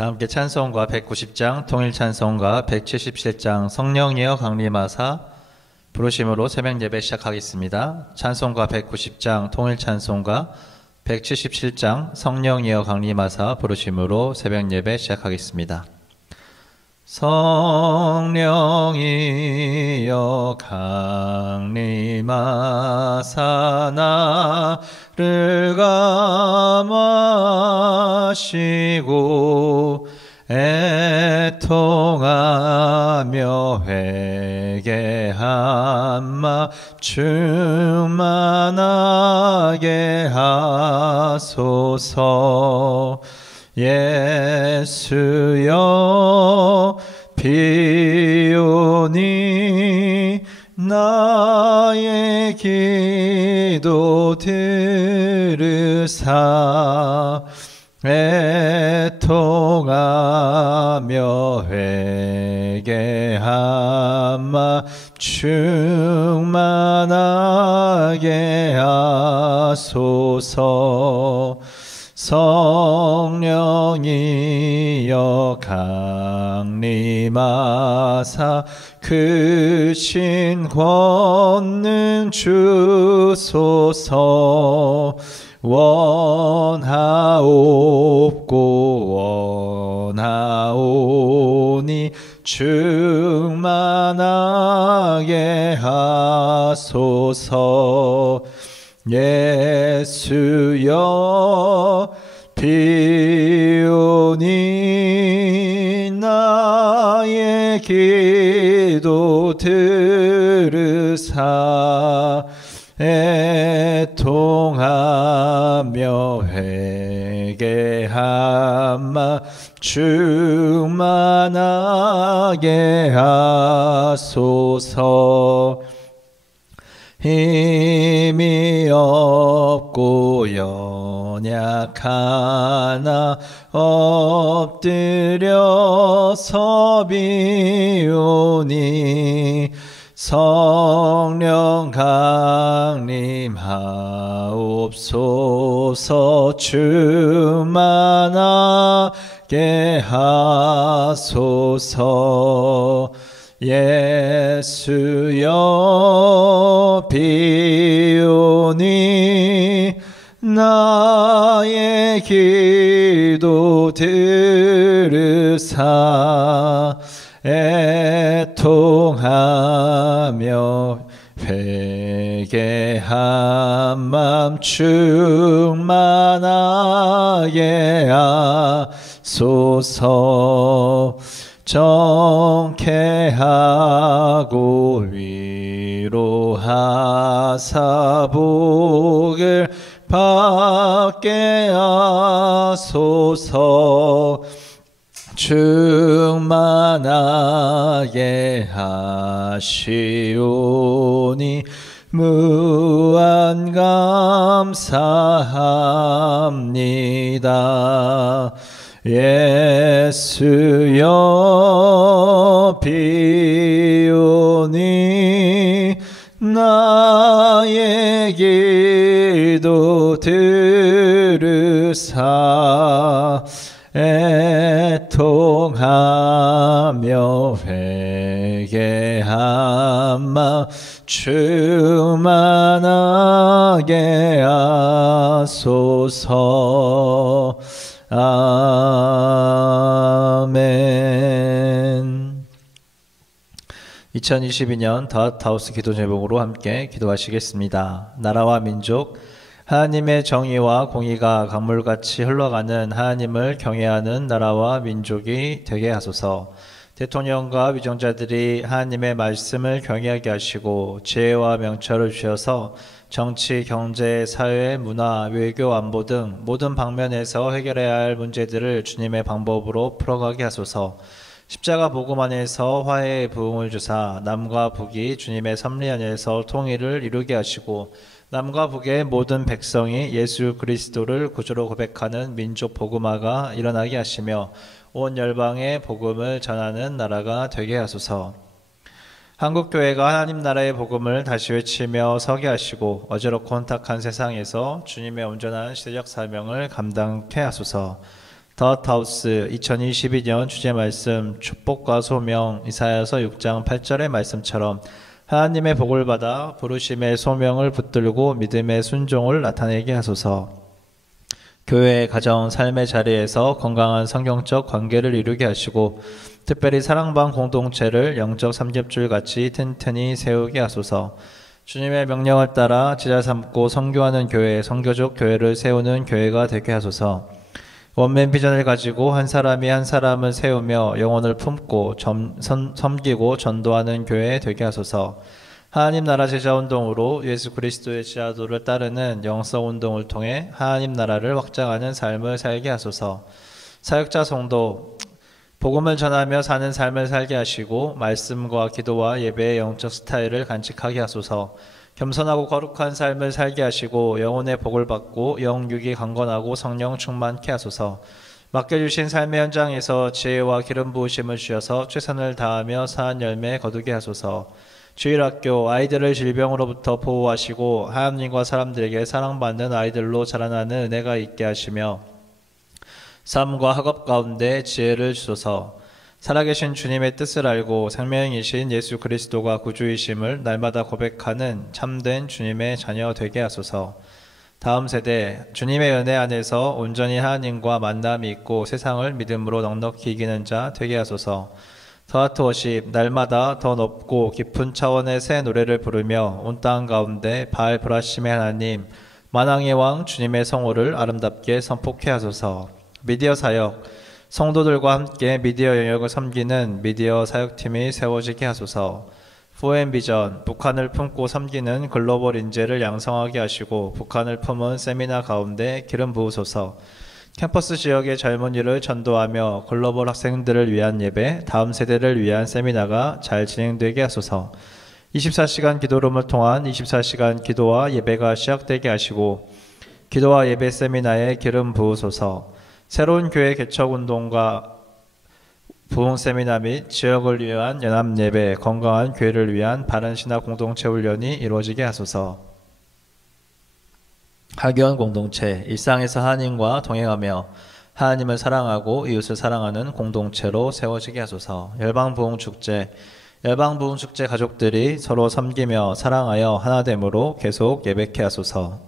다 함께 찬송가 190장, 통일찬송가 177장 성령이여 강림하사 부르심으로 새벽 예배 시작하겠습니다. 찬송가 190장, 통일찬송가 177장 성령이여 강림하사 부르심으로 새벽 예배 시작하겠습니다. 성령이여 강림하사 나를 감하시고 애통하며 회개한 마 충만하게 하소서. 예수여 비오니 나의 기도 들으사 애통하며 회개한 마 충만하게 하소서. 성령이여 강림하사 크신 권능 주소서. 원하옵고 원하오니 충만하게 하소서. 예수여 비오니 나의 기도 들으사 애통하며 회개한 마 충만하게 하소서. 힘이 없고 연약하나 엎드려서 비오니 성령 강림하옵소서. 충만하게 하소서. 예수여 비오니 나의 기도 들으사 애통하며 회개한 맘 충만하게 하소서. 정케하고 위로하사 복을 받게 하소서. 충만하게 하시오니 무한 감사합니다. 예수여 비오니 나의 기도 들으사 애통하며 회개한 마 충만하게 하소서. 아멘. 2022년 닷하우스 기도 제목으로 함께 기도하시겠습니다. 나라와 민족, 하나님의 정의와 공의가 강물같이 흘러가는 하나님을 경외하는 나라와 민족이 되게 하소서. 대통령과 위정자들이 하나님의 말씀을 경외하게 하시고 지혜와 명철을 주셔서 정치, 경제, 사회, 문화, 외교, 안보 등 모든 방면에서 해결해야 할 문제들을 주님의 방법으로 풀어가게 하소서. 십자가 복음 안에서 화해의 부흥을 주사 남과 북이 주님의 섭리 안에서 통일을 이루게 하시고 남과 북의 모든 백성이 예수 그리스도를 구주로 고백하는 민족 복음화가 일어나게 하시며 온 열방에 복음을 전하는 나라가 되게 하소서. 한국교회가 하나님 나라의 복음을 다시 외치며 서게 하시고 어지럽고 혼탁한 세상에서 주님의 온전한 시대적 사명을 감당케 하소서. 더하우스 2022년 주제 말씀 축복과 소명 이사야서 6장 8절의 말씀처럼 하나님의 복을 받아 부르심의 소명을 붙들고 믿음의 순종을 나타내게 하소서. 교회, 가정, 삶의 자리에서 건강한 성경적 관계를 이루게 하시고 특별히 사랑방 공동체를 영적 삼겹줄같이 튼튼히 세우게 하소서. 주님의 명령을 따라 제자 삼고 선교하는 교회, 선교적 교회를 세우는 교회가 되게 하소서. 원맨 비전을 가지고 한 사람이 한 사람을 세우며 영혼을 품고 섬기고 전도하는 교회 되게 하소서. 하나님 나라 제자운동으로 예수 그리스도의 지하도를 따르는 영성운동을 통해 하나님 나라를 확장하는 삶을 살게 하소서. 사역자 성도 복음을 전하며 사는 삶을 살게 하시고 말씀과 기도와 예배의 영적 스타일을 간직하게 하소서. 겸손하고 거룩한 삶을 살게 하시고 영혼의 복을 받고 영육이 강건하고 성령 충만케 하소서. 맡겨주신 삶의 현장에서 지혜와 기름 부으심을 주셔서 최선을 다하며 사한 열매 거두게 하소서. 주일학교 아이들을 질병으로부터 보호하시고 하나님과 사람들에게 사랑받는 아이들로 자라나는 은혜가 있게 하시며 삶과 학업 가운데 지혜를 주소서. 살아계신 주님의 뜻을 알고 생명이신 예수 그리스도가 구주이심을 날마다 고백하는 참된 주님의 자녀 되게 하소서. 다음 세대 주님의 은혜 안에서 온전히 하나님과 만남이 있고 세상을 믿음으로 넉넉히 이기는 자 되게 하소서. 더하트 워십 날마다 더 높고 깊은 차원의 새 노래를 부르며 온 땅 가운데 바알 브라심의 하나님 만왕의 왕 주님의 성호를 아름답게 선포케 하소서. 미디어 사역 성도들과 함께 미디어 영역을 섬기는 미디어 사역팀이 세워지게 하소서. 포엠비전 북한을 품고 섬기는 글로벌 인재를 양성하게 하시고 북한을 품은 세미나 가운데 기름 부으소서. 캠퍼스 지역의 젊은이를 전도하며 글로벌 학생들을 위한 예배, 다음 세대를 위한 세미나가 잘 진행되게 하소서. 24시간 기도룸을 통한 24시간 기도와 예배가 시작되게 하시고 기도와 예배 세미나에 기름 부으소서. 새로운 교회 개척운동과 부흥 세미나 및 지역을 위한 연합 예배, 건강한 교회를 위한 바른 신학 공동체 훈련이 이루어지게 하소서. 학연 공동체, 일상에서 하나님과 동행하며 하나님을 사랑하고 이웃을 사랑하는 공동체로 세워지게 하소서. 열방부흥축제 가족들이 서로 섬기며 사랑하여 하나됨으로 계속 예배케 하소서.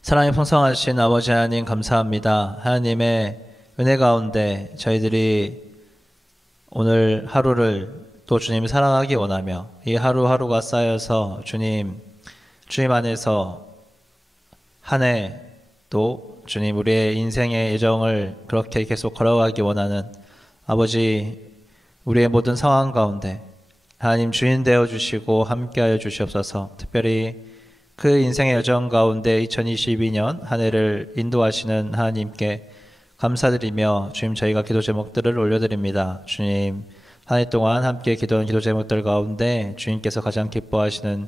사랑이 풍성하신 아버지 하나님 감사합니다. 하나님의 은혜 가운데 저희들이 오늘 하루를 또 주님을 사랑하기 원하며 이 하루하루가 쌓여서 주님 안에서 한 해 또 주님 우리의 인생의 예정을 그렇게 계속 걸어가기 원하는 아버지 우리의 모든 상황 가운데 하나님 주인 되어 주시고 함께하여 주시옵소서. 특별히 그 인생의 여정 가운데 2022년 한 해를 인도하시는 하나님께 감사드리며 주님 저희가 기도 제목들을 올려드립니다. 주님 한 해 동안 함께 기도한 기도 제목들 가운데 주님께서 가장 기뻐하시는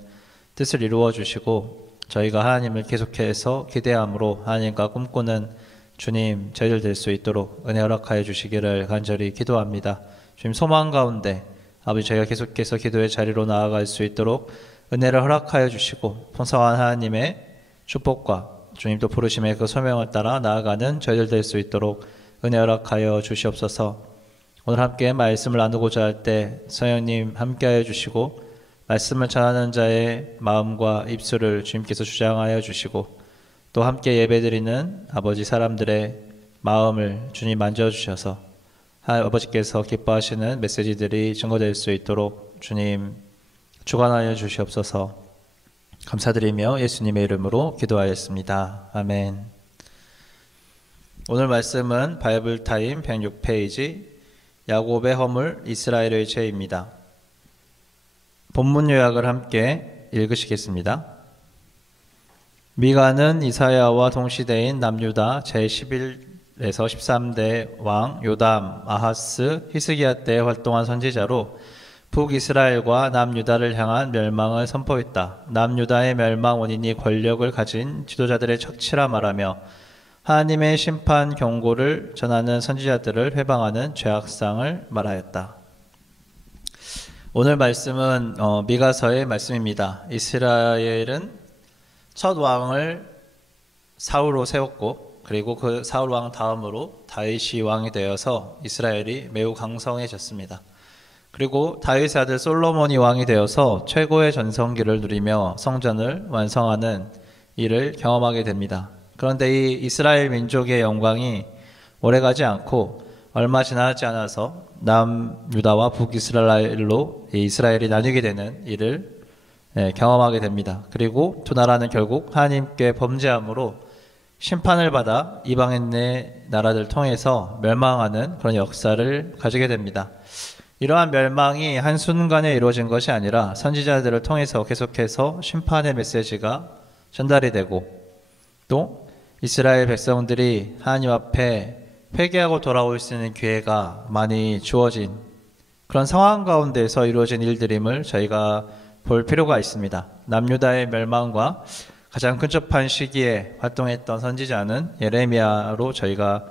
뜻을 이루어 주시고 저희가 하나님을 계속해서 기대함으로 하나님과 꿈꾸는 주님 저희들 될 수 있도록 은혜 허락하여 주시기를 간절히 기도합니다. 주님 소망 가운데 아버지 저희가 계속해서 기도의 자리로 나아갈 수 있도록 은혜를 허락하여 주시고 풍성한 하나님의 축복과 주님 또 부르심의 그 소명을 따라 나아가는 저희들 될 수 있도록 은혜 허락하여 주시옵소서. 오늘 함께 말씀을 나누고자 할 때 성령님 함께하여 주시고 말씀을 전하는 자의 마음과 입술을 주님께서 주장하여 주시고 또 함께 예배드리는 아버지 사람들의 마음을 주님 만져주셔서 아버지께서 기뻐하시는 메시지들이 증거될 수 있도록 주님 주관하여 주시옵소서. 감사드리며 예수님의 이름으로 기도하였습니다. 아멘. 오늘 말씀은 바이블 타임 106페이지 야곱의 허물 이스라엘의 죄입니다. 본문 요약을 함께 읽으시겠습니다. 미가는 이사야와 동시대인 남유다 제11에서 13대 왕 요담, 아하스, 히스기야 때 활동한 선지자로 북이스라엘과 남유다를 향한 멸망을 선포했다. 남유다의 멸망 원인이 권력을 가진 지도자들의 척치라 말하며 하나님의 심판 경고를 전하는 선지자들을 회방하는 죄악상을 말하였다. 오늘 말씀은 미가서의 말씀입니다. 이스라엘은 첫 왕을 사울로 세웠고 그리고 그 사울 왕 다음으로 다윗이 왕이 되어서 이스라엘이 매우 강성해졌습니다. 그리고 다윗의 아들 솔로몬이 왕이 되어서 최고의 전성기를 누리며 성전을 완성하는 일을 경험하게 됩니다. 그런데 이 이스라엘 민족의 영광이 오래가지 않고 얼마 지나지 않아서 남유다와 북이스라엘로 이스라엘이 나뉘게 되는 일을 경험하게 됩니다. 그리고 두 나라는 결국 하나님께 범죄함으로 심판을 받아 이방인의 나라들 통해서 멸망하는 그런 역사를 가지게 됩니다. 이러한 멸망이 한순간에 이루어진 것이 아니라 선지자들을 통해서 계속해서 심판의 메시지가 전달이 되고 또 이스라엘 백성들이 하나님 앞에 회개하고 돌아올 수 있는 기회가 많이 주어진 그런 상황 가운데서 이루어진 일들임을 저희가 볼 필요가 있습니다. 남유다의 멸망과 가장 근접한 시기에 활동했던 선지자는 예레미야로 저희가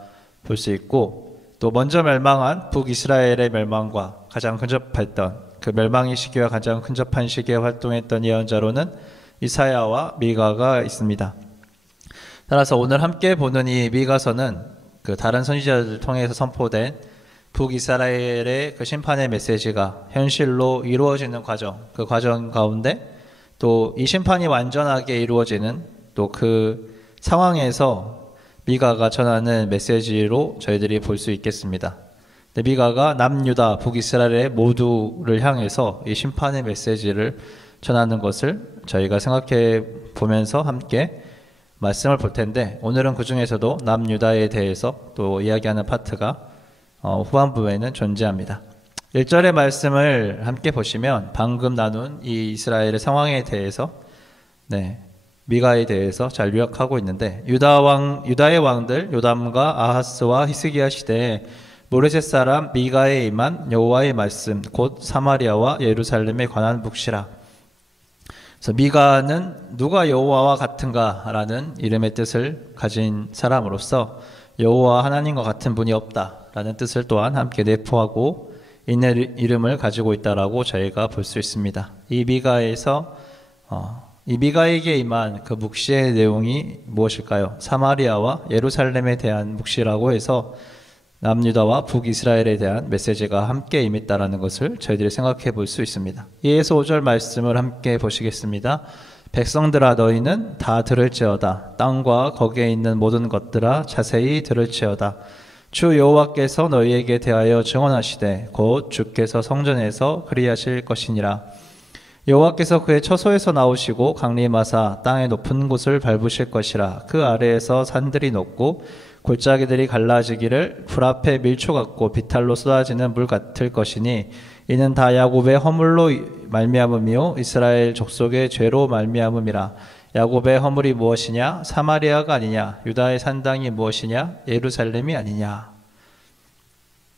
볼 수 있고 또 먼저 멸망한 북이스라엘의 멸망과 가장 근접했던 그 멸망의 시기와 가장 근접한 시기에 활동했던 예언자로는 이사야와 미가가 있습니다. 따라서 오늘 함께 보는 이 미가서는 그 다른 선지자들을 통해서 선포된 북이스라엘의 그 심판의 메시지가 현실로 이루어지는 과정, 그 과정 가운데 또 이 심판이 완전하게 이루어지는 또 그 상황에서 미가가 전하는 메시지로 저희들이 볼 수 있겠습니다. 미가가 남유다, 북이스라엘 모두를 향해서 이 심판의 메시지를 전하는 것을 저희가 생각해 보면서 함께 말씀을 볼 텐데 오늘은 그 중에서도 남유다에 대해서 또 이야기하는 파트가 후반부에는 존재합니다. 1절의 말씀을 함께 보시면 방금 나눈 이 이스라엘의 상황에 대해서 미가에 대해서 잘 요약하고 있는데 유다의 왕들 요담과 아하스와 히스기야 시대에 모레셋 사람 미가에 임한 여호와의 말씀 곧 사마리아와 예루살렘에 관한 묵시라. 그래서 미가는 누가 여호와와 같은가라는 이름의 뜻을 가진 사람으로서 여호와 하나님과 같은 분이 없다라는 뜻을 또한 함께 내포하고 있는 이름을 가지고 있다라고 저희가 볼 수 있습니다. 이 미가에게 임한 그 묵시의 내용이 무엇일까요? 사마리아와 예루살렘에 대한 묵시라고 해서 남유다와 북이스라엘에 대한 메시지가 함께 임했다라는 것을 저희들이 생각해 볼 수 있습니다. 2에서 5절 말씀을 함께 보시겠습니다. 백성들아 너희는 다 들을지어다. 땅과 거기에 있는 모든 것들아 자세히 들을지어다. 주 여호와께서 너희에게 대하여 증언하시되 곧 주께서 성전에서 그리하실 것이니라. 여호와께서 그의 처소에서 나오시고 강림하사 땅의 높은 곳을 밟으실 것이라. 그 아래에서 산들이 높고 골짜기들이 갈라지기를 불 앞에 밀초 같고 비탈로 쏟아지는 물 같을 것이니 이는 다 야곱의 허물로 말미암음이요 이스라엘 족속의 죄로 말미암음이라. 야곱의 허물이 무엇이냐? 사마리아가 아니냐? 유다의 산당이 무엇이냐? 예루살렘이 아니냐?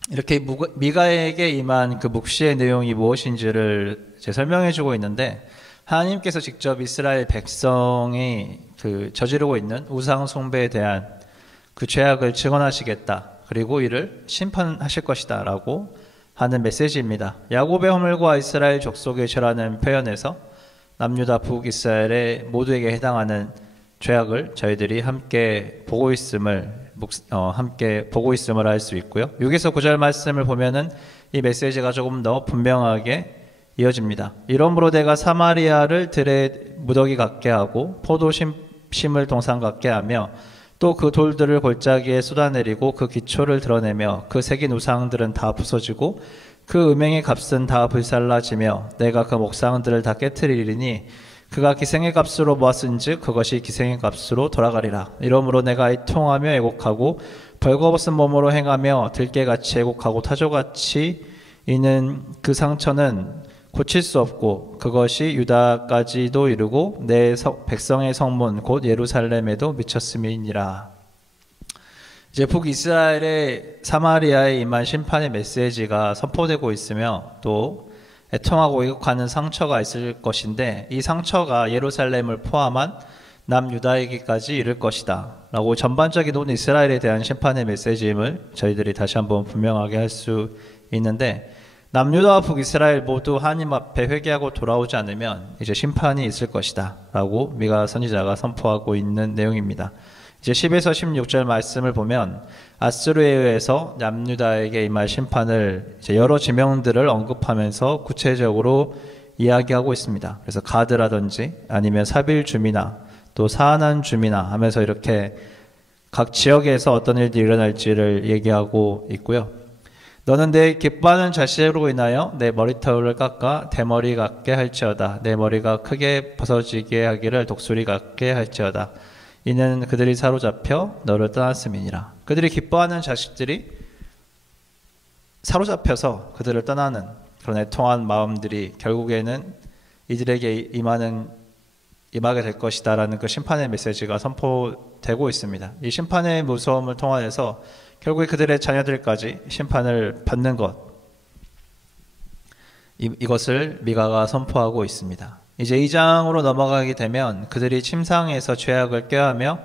이렇게 미가에게 임한 그 묵시의 내용이 무엇인지를 설명해 주고 있는데 하나님께서 직접 이스라엘 백성이 그 저지르고 있는 우상 숭배에 대한 그 죄악을 증언하시겠다. 그리고 이를 심판하실 것이다 라고 하는 메시지입니다. 야곱의 허물과 이스라엘 족속의 죄라는 표현에서 남유다 북이스라엘의 모두에게 해당하는 죄악을 저희들이 함께 보고 있음을 알 수 있고요. 6에서 9절 말씀을 보면은 이 메시지가 조금 더 분명하게 이어집니다. 이러므로 내가 사마리아를 들의 무더기 같게 하고 포도 심을 동산 같게 하며 또 그 돌들을 골짜기에 쏟아내리고 그 기초를 드러내며 그 새긴 우상들은 다 부서지고 그 음행의 값은 다 불살라지며 내가 그 목상들을 다 깨트리리니 그가 기생의 값으로 모았은즉 그것이 기생의 값으로 돌아가리라. 이러므로 내가 애통하며 애곡하고 벌거벗은 몸으로 행하며 들깨같이 애곡하고 타조같이 이는 그 상처는 고칠 수 없고 그것이 유다까지도 이르고 내 백성의 성문 곧 예루살렘에도 미쳤음이니라. 이제 북이스라엘의 사마리아에 임한 심판의 메시지가 선포되고 있으며 또 애통하고 애곡하는 상처가 있을 것인데 이 상처가 예루살렘을 포함한 남유다에게까지 이를 것이다 라고 전반적인 온 이스라엘에 대한 심판의 메시지임을 저희들이 다시 한번 분명하게 할 수 있는데 남유다와 북이스라엘 모두 하나님 앞에 회개하고 돌아오지 않으면 이제 심판이 있을 것이다 라고 미가 선지자가 선포하고 있는 내용입니다. 이제 10에서 16절 말씀을 보면 아수르에 의해서 남유다에게 임할 심판을 이제 여러 지명들을 언급하면서 구체적으로 이야기하고 있습니다. 그래서 가드라든지 아니면 사빌줌이나 또 사하난 줌이나 하면서 이렇게 각 지역에서 어떤 일들이 일어날지를 얘기하고 있고요. 너는 내 기뻐하는 자식으로 인하여 내 머리털을 깎아 대머리 같게 할지어다. 내 머리가 크게 벗어지게 하기를 독수리 같게 할지어다. 이는 그들이 사로잡혀 너를 떠났음이니라. 그들이 기뻐하는 자식들이 사로잡혀서 그들을 떠나는 그런 애통한 마음들이 결국에는 이들에게 임하게 될 것이다 라는 그 심판의 메시지가 선포되고 있습니다. 이 심판의 무서움을 통하여서 결국에 그들의 자녀들까지 심판을 받는 것, 이것을 미가가 선포하고 있습니다. 이제 2장으로 넘어가게 되면 그들이 침상에서 죄악을 꾀하며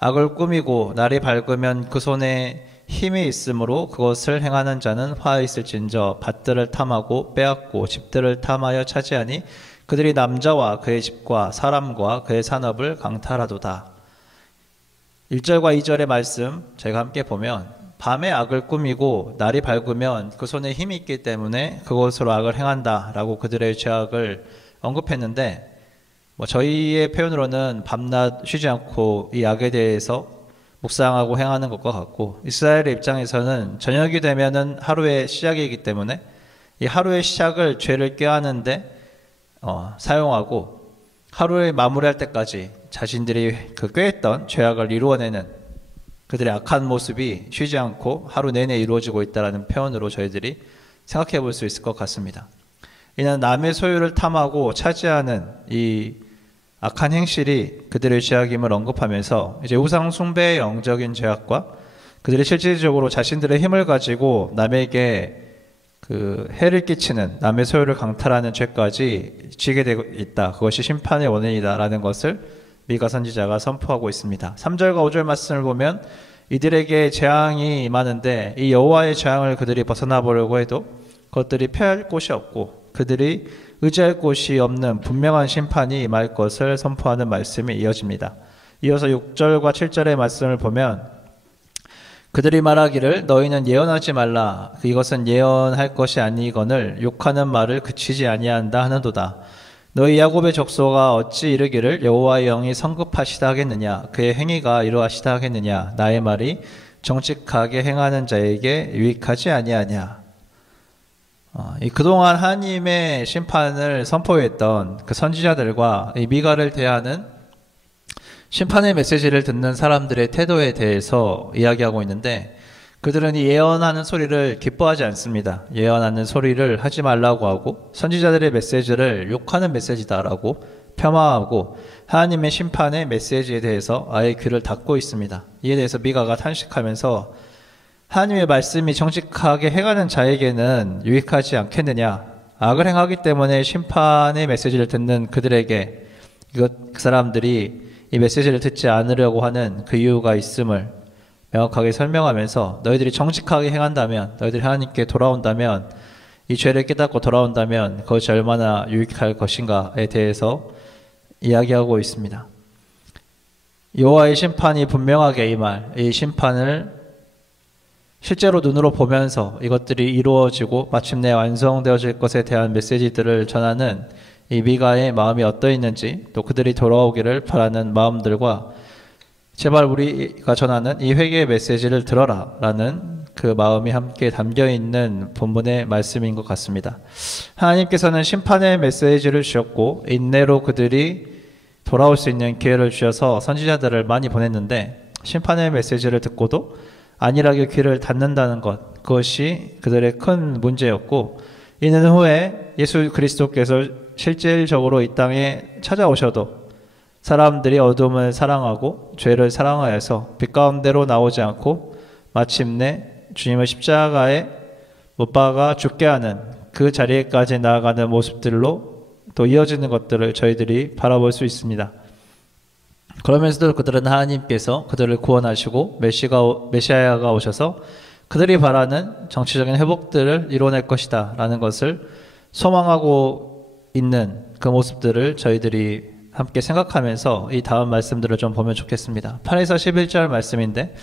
악을 꾸미고 날이 밝으면 그 손에 힘이 있으므로 그것을 행하는 자는 화 있을진저 밭들을 탐하고 빼앗고 집들을 탐하여 차지하니 그들이 남자와 그의 집과 사람과 그의 산업을 강탈하도다. 1절과 2절의 말씀 저희가 함께 보면 밤에 악을 꾸미고 날이 밝으면 그 손에 힘이 있기 때문에 그것으로 악을 행한다 라고 그들의 죄악을 언급했는데 저희의 표현으로는 밤낮 쉬지 않고 이 악에 대해서 묵상하고 행하는 것과 같고 이스라엘의 입장에서는 저녁이 되면은 하루의 시작이기 때문에 이 하루의 시작을 죄를 꾀하는데 사용하고 하루에 마무리할 때까지 자신들이 그 꾀했던 죄악을 이루어내는 그들의 악한 모습이 쉬지 않고 하루 내내 이루어지고 있다는 표현으로 저희들이 생각해 볼 수 있을 것 같습니다. 이는 남의 소유를 탐하고 차지하는 이 악한 행실이 그들의 죄악임을 언급하면서 이제 우상 숭배의 영적인 죄악과 그들이 실질적으로 자신들의 힘을 가지고 남에게 그 해를 끼치는 남의 소유를 강탈하는 죄까지 지게 되고 있다. 그것이 심판의 원인이다라는 것을 미가 선지자가 선포하고 있습니다. 3절과 5절 말씀을 보면 이들에게 재앙이 임하는데 이 여호와의 재앙을 그들이 벗어나 보려고 해도 그것들이 피할 곳이 없고 그들이 의지할 곳이 없는 분명한 심판이 임할 것을 선포하는 말씀이 이어집니다. 이어서 6절과 7절의 말씀을 보면 그들이 말하기를 너희는 예언하지 말라. 이것은 예언할 것이 아니거늘 욕하는 말을 그치지 아니한다 하는도다. 너희 야곱의 족속아 어찌 이르기를 여호와의 영이 성급하시다 하겠느냐. 그의 행위가 이러하시다 하겠느냐. 나의 말이 정직하게 행하는 자에게 유익하지 아니하냐. 그동안 하나님의 심판을 선포했던 그 선지자들과 이 미가를 대하는 심판의 메시지를 듣는 사람들의 태도에 대해서 이야기하고 있는데 그들은 이 예언하는 소리를 기뻐하지 않습니다. 예언하는 소리를 하지 말라고 하고 선지자들의 메시지를 욕하는 메시지다라고 폄하하고 하나님의 심판의 메시지에 대해서 아예 귀를 닫고 있습니다. 이에 대해서 미가가 탄식하면서 하나님의 말씀이 정직하게 행하는 자에게는 유익하지 않겠느냐. 악을 행하기 때문에 심판의 메시지를 듣는 그들에게 그 사람들이 이 메시지를 듣지 않으려고 하는 그 이유가 있음을 명확하게 설명하면서 너희들이 정직하게 행한다면 너희들이 하나님께 돌아온다면 이 죄를 깨닫고 돌아온다면 그것이 얼마나 유익할 것인가에 대해서 이야기하고 있습니다. 여호와의 심판이 분명하게 임할 이 심판을 실제로 눈으로 보면서 이것들이 이루어지고 마침내 완성되어질 것에 대한 메시지들을 전하는 이 미가의 마음이 어떠했는지 또 그들이 돌아오기를 바라는 마음들과 제발 우리가 전하는 이 회개의 메시지를 들어라 라는 그 마음이 함께 담겨있는 본문의 말씀인 것 같습니다. 하나님께서는 심판의 메시지를 주셨고 인내로 그들이 돌아올 수 있는 기회를 주셔서 선지자들을 많이 보냈는데 심판의 메시지를 듣고도 안일하게 귀를 닫는다는 것, 그것이 그들의 큰 문제였고 이는 후에 예수 그리스도께서 실질적으로 이 땅에 찾아오셔도 사람들이 어둠을 사랑하고 죄를 사랑하여서 빛 가운데로 나오지 않고 마침내 주님을 십자가에 못 박아 죽게 하는 그 자리에까지 나아가는 모습들로 또 이어지는 것들을 저희들이 바라볼 수 있습니다. 그러면서도 그들은 하나님께서 그들을 구원하시고 메시아가 오셔서 그들이 바라는 정치적인 회복들을 이뤄낼 것이다 라는 것을 소망하고 있는 그 모습들을 저희들이 함께 생각하면서 이 다음 말씀들을 좀 보면 좋겠습니다. 8에서 11절 말씀인데,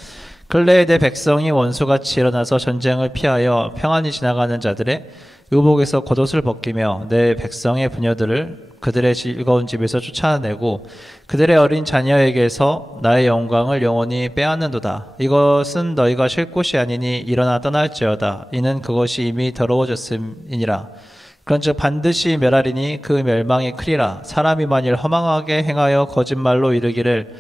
근래에 내 백성이 원수같이 일어나서 전쟁을 피하여 평안히 지나가는 자들의 의복에서 겉옷을 벗기며 내 백성의 부녀들을 그들의 즐거운 집에서 쫓아내고 그들의 어린 자녀에게서 나의 영광을 영원히 빼앗는도다. 이것은 너희가 쉴 곳이 아니니 일어나 떠날지어다. 이는 그것이 이미 더러워졌음이니라. 그런즉 반드시 멸하리니 그 멸망이 크리라. 사람이 만일 허망하게 행하여 거짓말로 이르기를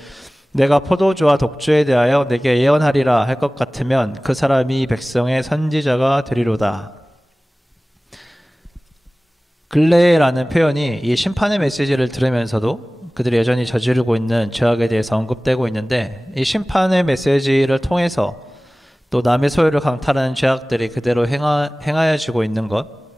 내가 포도주와 독주에 대하여 내게 예언하리라 할 것 같으면 그 사람이 백성의 선지자가 되리로다. 근래라는 표현이 이 심판의 메시지를 들으면서도 그들이 여전히 저지르고 있는 죄악에 대해서 언급되고 있는데, 이 심판의 메시지를 통해서 또 남의 소유를 강탈하는 죄악들이 그대로 행하여지고 있는 것,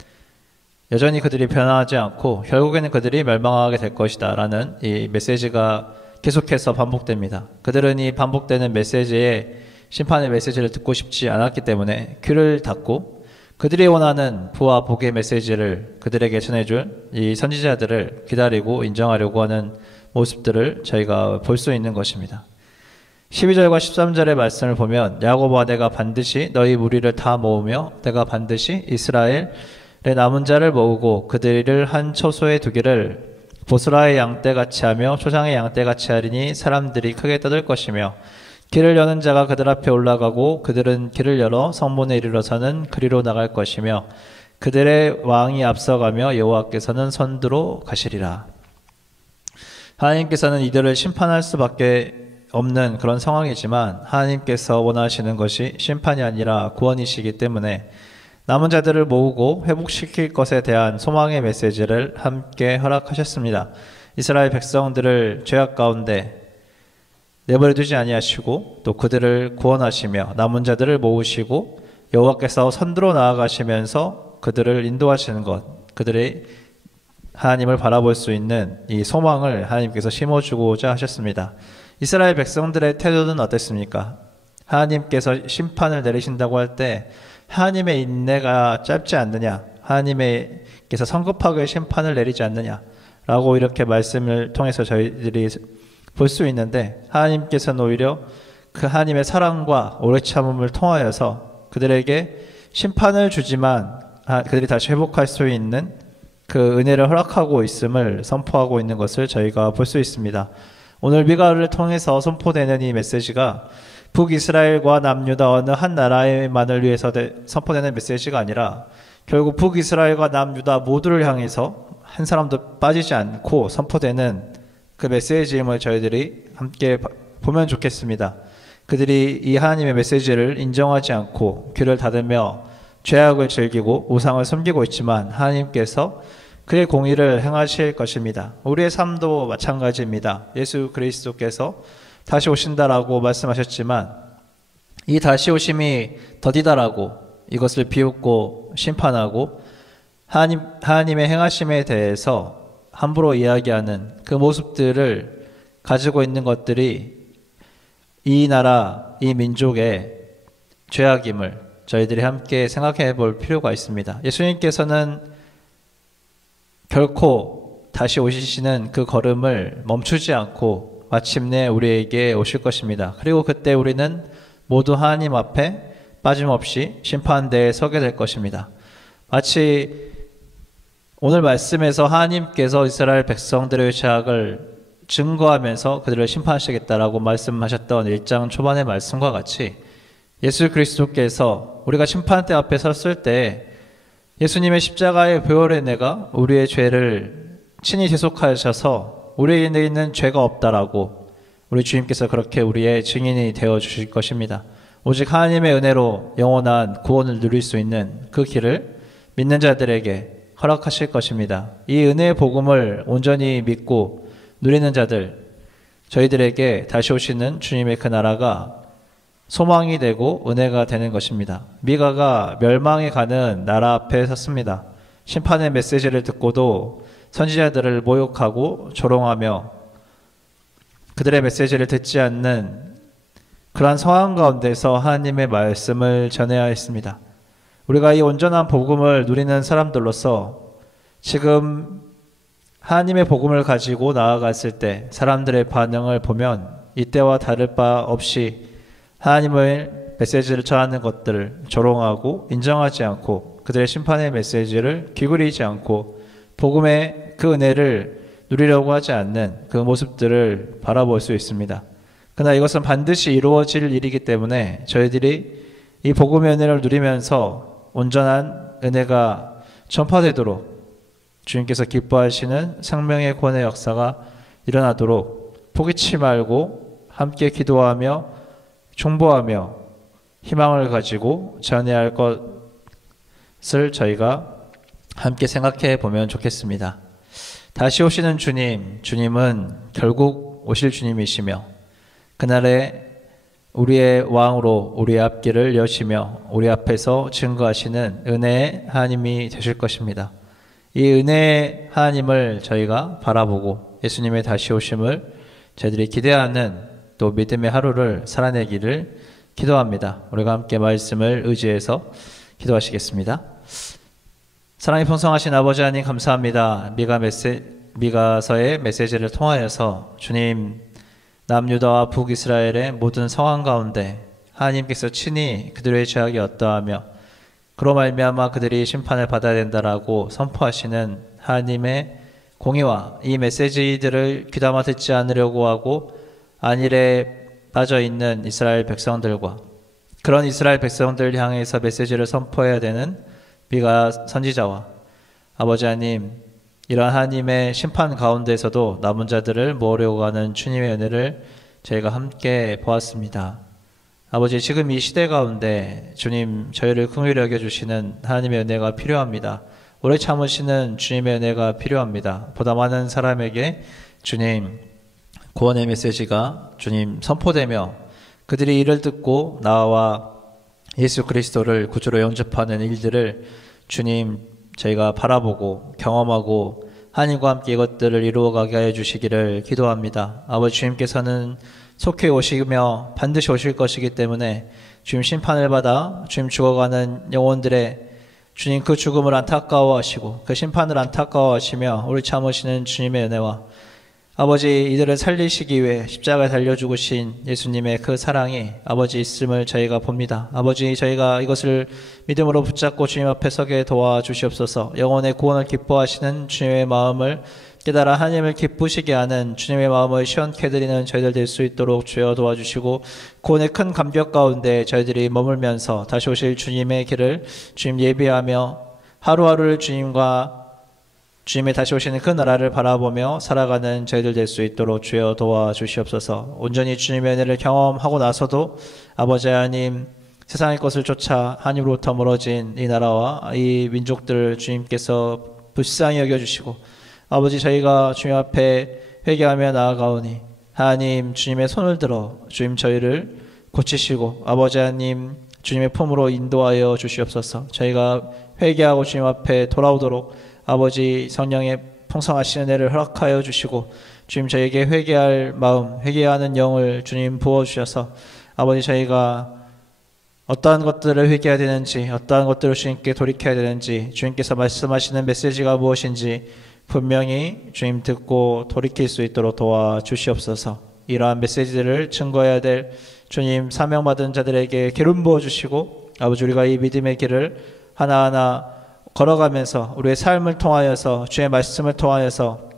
여전히 그들이 변화하지 않고 결국에는 그들이 멸망하게 될 것이다 라는 이 메시지가 계속해서 반복됩니다. 그들은 이 반복되는 메시지에 심판의 메시지를 듣고 싶지 않았기 때문에 귀를 닫고 그들이 원하는 부와 복의 메시지를 그들에게 전해줄 이 선지자들을 기다리고 인정하려고 하는 모습들을 저희가 볼 수 있는 것입니다. 12절과 13절의 말씀을 보면 야곱아 내가 반드시 너희 무리를 다 모으며 내가 반드시 이스라엘의 남은 자를 모으고 그들을 한 처소에 두기를 보스라의 양떼같이 하며 초장의 양떼같이 하리니 사람들이 크게 떠들 것이며 길을 여는 자가 그들 앞에 올라가고 그들은 길을 열어 성문에 이르러서는 그리로 나갈 것이며 그들의 왕이 앞서가며 여호와께서는 선두로 가시리라. 하나님께서는 이들을 심판할 수밖에 없는 그런 상황이지만 하나님께서 원하시는 것이 심판이 아니라 구원이시기 때문에 남은 자들을 모으고 회복시킬 것에 대한 소망의 메시지를 함께 허락하셨습니다. 이스라엘 백성들을 죄악 가운데 내버려두지 아니하시고 또 그들을 구원하시며 남은 자들을 모으시고 여호와께서 선두로 나아가시면서 그들을 인도하시는 것, 그들의 하나님을 바라볼 수 있는 이 소망을 하나님께서 심어주고자 하셨습니다. 이스라엘 백성들의 태도는 어땠습니까? 하나님께서 심판을 내리신다고 할 때 하나님의 인내가 짧지 않느냐, 하나님께서 성급하게 심판을 내리지 않느냐라고 이렇게 말씀을 통해서 저희들이 볼 수 있는데, 하나님께서는 오히려 그 하나님의 사랑과 오래 참음을 통하여서 그들에게 심판을 주지만 그들이 다시 회복할 수 있는 그 은혜를 허락하고 있음을 선포하고 있는 것을 저희가 볼 수 있습니다. 오늘 미가를 통해서 선포되는 이 메시지가 북이스라엘과 남유다 어느 한 나라만을 위해서 선포되는 메시지가 아니라 결국 북이스라엘과 남유다 모두를 향해서 한 사람도 빠지지 않고 선포되는 그 메시지임을 저희들이 함께 보면 좋겠습니다. 그들이 이 하나님의 메시지를 인정하지 않고 귀를 닫으며 죄악을 즐기고 우상을 섬기고 있지만 하나님께서 그의 공의를 행하실 것입니다. 우리의 삶도 마찬가지입니다. 예수 그리스도께서 다시 오신다라고 말씀하셨지만 이 다시 오심이 더디다라고 이것을 비웃고 심판하고 하나님의 행하심에 대해서 함부로 이야기하는 그 모습들을 가지고 있는 것들이 이 나라, 이 민족의 죄악임을 저희들이 함께 생각해 볼 필요가 있습니다. 예수님께서는 결코 다시 오시는 그 걸음을 멈추지 않고 마침내 우리에게 오실 것입니다. 그리고 그때 우리는 모두 하나님 앞에 빠짐없이 심판대에 서게 될 것입니다. 마치 오늘 말씀에서 하나님께서 이스라엘 백성들의 죄악을 증거하면서 그들을 심판하시겠다라고 말씀하셨던 1장 초반의 말씀과 같이 예수 그리스도께서 우리가 심판대 앞에 섰을 때 예수님의 십자가의 보혈의 은혜가 우리의 죄를 친히 대속하셔서 우리에게 있는 죄가 없다라고 우리 주님께서 그렇게 우리의 증인이 되어 주실 것입니다. 오직 하나님의 은혜로 영원한 구원을 누릴 수 있는 그 길을 믿는 자들에게 허락하실 것입니다. 이 은혜의 복음을 온전히 믿고 누리는 자들, 저희들에게 다시 오시는 주님의 그 나라가 소망이 되고 은혜가 되는 것입니다. 미가가 멸망에 가는 나라 앞에 섰습니다. 심판의 메시지를 듣고도 선지자들을 모욕하고 조롱하며 그들의 메시지를 듣지 않는 그러한 상황 가운데서 하나님의 말씀을 전해야 했습니다. 우리가 이 온전한 복음을 누리는 사람들로서 지금 하나님의 복음을 가지고 나아갔을 때 사람들의 반응을 보면 이때와 다를 바 없이 하나님의 메시지를 전하는 것들을 조롱하고 인정하지 않고 그들의 심판의 메시지를 기울이지 않고 복음의 그 은혜를 누리려고 하지 않는 그 모습들을 바라볼 수 있습니다. 그러나 이것은 반드시 이루어질 일이기 때문에 저희들이 이 복음의 은혜를 누리면서 온전한 은혜가 전파되도록 주님께서 기뻐하시는 생명의 구원의 역사가 일어나도록 포기치 말고 함께 기도하며 중보하며 희망을 가지고 전해야 할 것을 저희가 함께 생각해 보면 좋겠습니다. 다시 오시는 주님, 주님은 결국 오실 주님이시며 그날에 우리의 왕으로 우리의 앞길을 여시며 우리 앞에서 증거하시는 은혜의 하나님이 되실 것입니다. 이 은혜의 하나님을 저희가 바라보고 예수님의 다시 오심을 저희들이 기대하는 또 믿음의 하루를 살아내기를 기도합니다. 우리가 함께 말씀을 의지해서 기도하시겠습니다. 사랑이 풍성하신 아버지 하나님 감사합니다. 미가서의 메시지를 통하여서 주님 남유다와 북이스라엘의 모든 상황 가운데 하나님께서 친히 그들의 죄악이 어떠하며 그로 말미암아 그들이 심판을 받아야 된다라고 선포하시는 하나님의 공의와 이 메시지들을 귀담아 듣지 않으려고 하고 안일에 빠져 있는 이스라엘 백성들과 그런 이스라엘 백성들 향해서 메시지를 선포해야 되는 미가 선지자와 아버지 하나님 이러한 하나님의 심판 가운데서도 남은 자들을 모으려고 하는 주님의 은혜를 저희가 함께 보았습니다. 아버지 지금 이 시대 가운데 주님 저희를 긍휼히 여겨주시는 하나님의 은혜가 필요합니다. 오래 참으시는 주님의 은혜가 필요합니다. 보다 많은 사람에게 주님 구원의 메시지가 주님 선포되며 그들이 이를 듣고 나와 예수 그리스도를 구주로 영접하는 일들을 주님 저희가 바라보고 경험하고 하나님과 함께 이것들을 이루어가게 하여 주시기를 기도합니다. 아버지 주님께서는 속히 오시며 반드시 오실 것이기 때문에 주님 심판을 받아 주님 죽어가는 영혼들의 주님 그 죽음을 안타까워하시고 그 심판을 안타까워하시며 우리 참으시는 주님의 은혜와 아버지 이들을 살리시기 위해 십자가에 달려 죽으신 예수님의 그 사랑이 아버지 있음을 저희가 봅니다. 아버지 저희가 이것을 믿음으로 붙잡고 주님 앞에 서게 도와주시옵소서. 영혼의 구원을 기뻐하시는 주님의 마음을 깨달아 하나님을 기쁘시게 하는 주님의 마음을 시원케 해드리는 저희들 될 수 있도록 주여 도와주시고 구원의 큰 감격 가운데 저희들이 머물면서 다시 오실 주님의 길을 주님 예비하며 하루하루를 주님과 주님의 다시 오시는 그 나라를 바라보며 살아가는 저희들 될 수 있도록 주여 도와주시옵소서. 온전히 주님의 은혜를 경험하고 나서도 아버지 하나님 세상의 것을 쫓아 하나님으로부터 멀어진 이 나라와 이 민족들을 주님께서 불쌍히 여겨주시고 아버지 저희가 주님 앞에 회개하며 나아가오니 하나님 주님의 손을 들어 주님 저희를 고치시고 아버지 하나님 주님의 품으로 인도하여 주시옵소서. 저희가 회개하고 주님 앞에 돌아오도록 아버지 성령의 풍성하신 은혜를 허락하여 주시고 주님 저에게 회개할 마음, 회개하는 영을 주님 부어주셔서 아버지 저희가 어떠한 것들을 회개해야 되는지 어떠한 것들을 주님께 돌이켜야 되는지 주님께서 말씀하시는 메시지가 무엇인지 분명히 주님 듣고 돌이킬 수 있도록 도와주시옵소서. 이러한 메시지들을 증거해야 될 주님 사명받은 자들에게 기름 부어주시고 아버지 우리가 이 믿음의 길을 하나하나 걸어가면서 우리의 삶을 통하여서 주의 말씀을 통하여서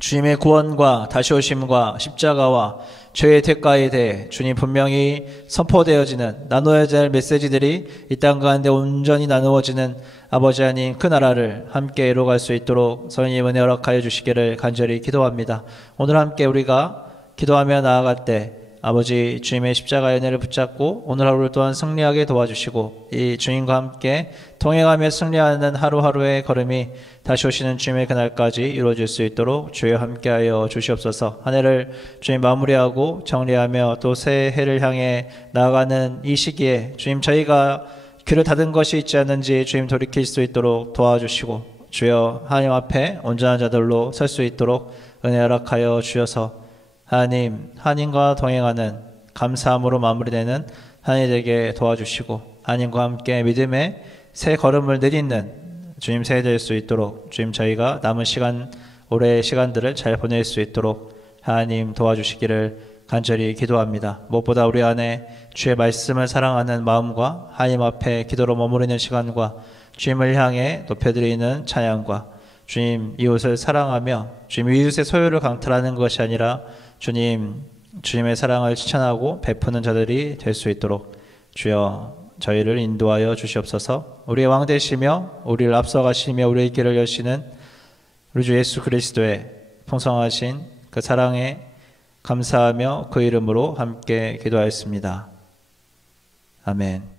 주님의 구원과 다시 오심과 십자가와 죄의 대가에 대해 주님 분명히 선포되어지는 나눠야 될 메시지들이 이 땅 가운데 온전히 나누어지는 아버지 하나님 그 나라를 함께 이루어갈 수 있도록 성령님 은혜 허락하여 주시기를 간절히 기도합니다. 오늘 함께 우리가 기도하며 나아갈 때 아버지 주님의 십자가의 은혜를 붙잡고 오늘 하루를 또한 승리하게 도와주시고 이 주님과 함께 동행하며 승리하는 하루하루의 걸음이 다시 오시는 주님의 그날까지 이루어질 수 있도록 주여 함께하여 주시옵소서. 한 해를 주님 마무리하고 정리하며 또 새 해를 향해 나아가는 이 시기에 주님 저희가 귀를 닫은 것이 있지 않는지 주님 돌이킬 수 있도록 도와주시고 주여 하나님 앞에 온전한 자들로 설 수 있도록 은혜 허락하여 주셔서 하나님, 하나님과 동행하는 감사함으로 마무리되는 한 해 되게 도와주시고 하나님과 함께 믿음의 새 걸음을 내딛는 주님 새해 될 수 있도록 주님 저희가 남은 시간 올해의 시간들을 잘 보낼 수 있도록 하나님 도와주시기를 간절히 기도합니다. 무엇보다 우리 안에 주의 말씀을 사랑하는 마음과 하나님 앞에 기도로 머무르는 시간과 주님을 향해 높여드리는 찬양과 주님 이웃을 사랑하며 주님 이웃의 소유를 강탈하는 것이 아니라 주님의 사랑을 실천하고 베푸는 자들이 될 수 있도록 주여 저희를 인도하여 주시옵소서. 우리의 왕 되시며 우리를 앞서가시며 우리의 길을 여시는 우리 주 예수 그리스도의 풍성하신 그 사랑에 감사하며 그 이름으로 함께 기도하였습니다. 아멘.